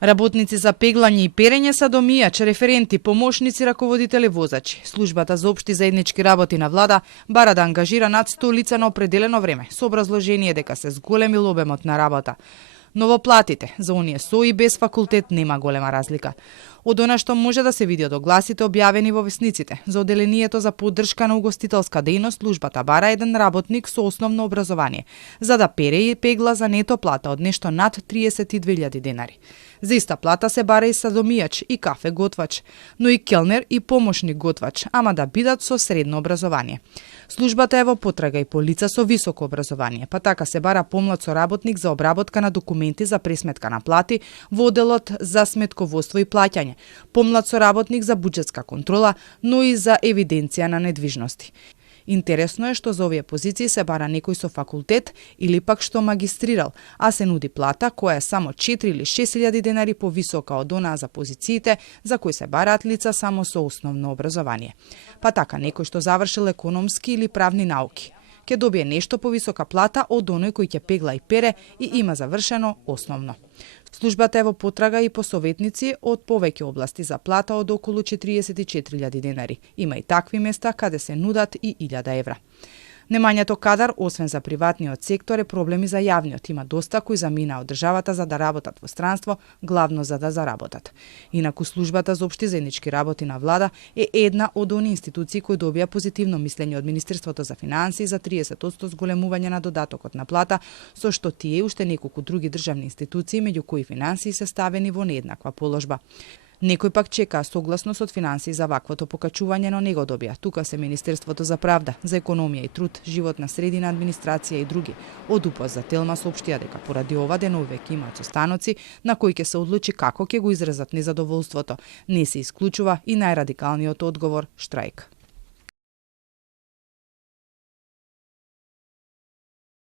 Работници за пеглање и перење, садомијачи, референти, помошници, раководители, возачи. Службата за општи заеднички работи на влада бара да ангажира над 100 лица на определено време, со образложение дека се зголемил обемот на работа. Но во платите за оние со и без факултет нема голема разлика. Од она што може да се види од огласите објавени во весниците за одделението за поддршка на угостителска дејност, службата бара еден работник со основно образование за да пере и пегла за нето плата од нешто над 32.000 денари. За иста плата се бара и садомијач, и кафе готвач, но и келнер и помошник готвач, ама да бидат со средно образование. Службата е во потрага и по лица со високо образование, па така се бара помлад соработник за обработка на документи за пресметка на плати во одделот за сметководство и плаќање, помлад соработник за буџетска контрола, но и за евиденција на недвижности. Интересно е што за овие позиции се бара некој со факултет или пак што магистрирал, а се нуди плата која е само 4 или 6.000 денари повисока од онаа за позициите за кои се бараат лица само со основно образование. Па така некој што завршил економски или правни науки ќе добие нешто повисока плата од оној кој ќе пегла и пере и има завршено основно. Службата е во потрага и по советници од повеќе области за плата од околу 44.000 денари. Има и такви места каде се нудат и 1.000 евра. Немањето кадар, освен за приватниот сектор, е проблеми за јавниот. Има доста кои замина од државата за да работат во странство, главно за да заработат. Инаку службата за општи заеднички работи на влада е една од оние институции кои добија позитивно мислење од Министерството за финансии за 30% зголемување на додатокот на плата, со што тие и уште неколку други државни институции, меѓу кои финансии се ставени во нееднаква положба. Некој пак чека согласност од финансии за ваквото покачување, но не го добија. Тука се Министерството за правда, за економија и труд, животна средина, администрација и други. Од УПОС за Телма соопштија дека поради ова денот веќе имаат состаноци на кои ќе се одлучи како ќе го изразат незадоволството. Не се исклучува и најрадикалниот одговор – штрајк.